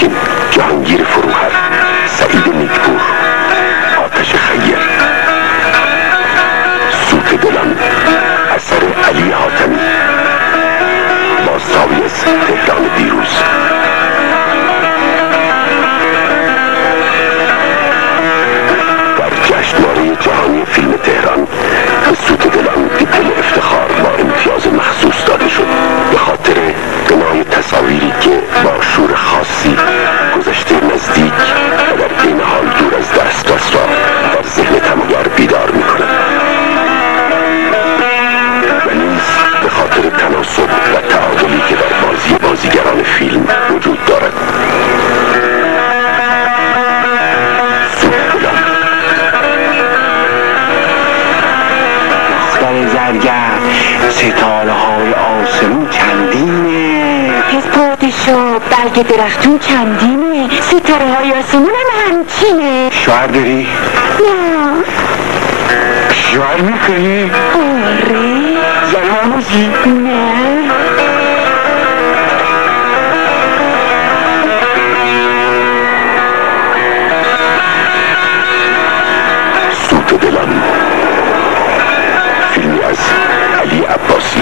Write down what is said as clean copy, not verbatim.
پوشکین، جهانگیر فروهر، سعید نیکپور، آتش خیر. سوت دلم اثر علی حاتمی، بازتابی از تهران دیروز. در جشنواره جهانی فیلم تهران به سوت دلم دیپلم افتخار با امتیاز مخصوص داده شد به خاطر غنای تصاویری که با شور خاصی گذشته نزدیک و در این حال دور از دسترس را در ذهن تماشاگر بیدار می‌کند و نیز به خاطر تناسب و تعادلی که در بازیگران فیلم وجود دارد. زرگر ستاره های آسمون چندینه، پس پادشاه برگ درختون چندینه، ستاره های آسمون هم همچینه. شوهر داری؟ نه. شوهر میکنی؟ آره. زن هنوزی؟ نه. سوت دلم، فیلمی از علی عباسی.